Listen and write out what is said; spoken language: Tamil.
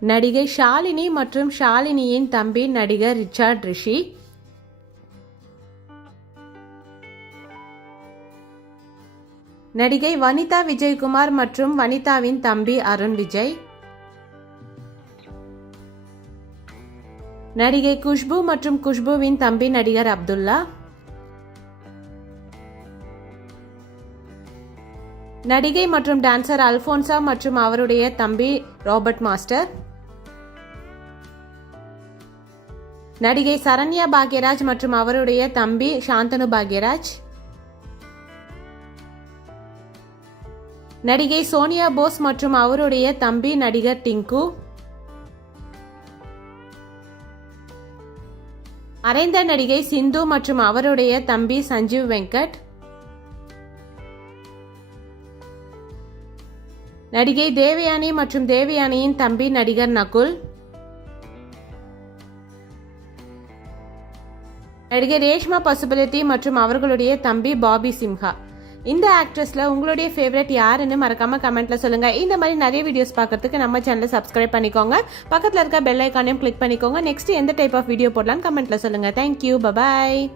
நடிகை ஷாலினி மற்றும் ஷாலினியின் தம்பி நடிகர் ரிச்சர்ட் ரிஷி. நடிகை வனிதா விஜயகுமார் மற்றும் வனிதாவின் தம்பி அருண் விஜய். நடிகை குஷ்பு மற்றும் குஷ்புவின் தம்பி நடிகர் அப்துல்லா. நடிகை மற்றும் டான்சர் அல்போன்சா மற்றும் அவருடைய தம்பி ராபர்ட் மாஸ்டர். நடிகை சரண்யா பாக்யராஜ் மற்றும் அவருடைய தம்பி சாந்தனு பாக்யராஜ். நடிகை சோனியா போஸ் மற்றும் அவருடைய தம்பி நடிகர் டிங்கு. மறைந்த நடிகை சிந்து மற்றும் அவருடைய தம்பி சஞ்சீவ் வெங்கட். நடிகை தேவயானி மற்றும் தேவயானியின் தம்பி நடிகர் நகுல். நடிகை ரேஷ்மா பசுபலதி மற்றும் அவர்களுடைய தம்பி பாபி சிம்ஹா. இந்த ஆக்ட்ரஸ்ல உங்களுடைய ஃபேவரட் யாருன்னு மறக்காம கமெண்ட்ல சொல்லுங்க. இந்த மாதிரி நிறைய வீடியோஸ் பார்க்கறதுக்கு நம்ம சேனலை சப்ஸ்கிரைப் பண்ணிக்கோங்க. பக்கத்துல இருக்க பெல் ஐக்கானையும் கிளிக் பண்ணிக்கோங்க. நெக்ஸ்ட் எந்த டைப் ஆஃப் வீடியோ போடலாம்னு கமெண்ட்ல சொல்லுங்க. Thank you, bye bye.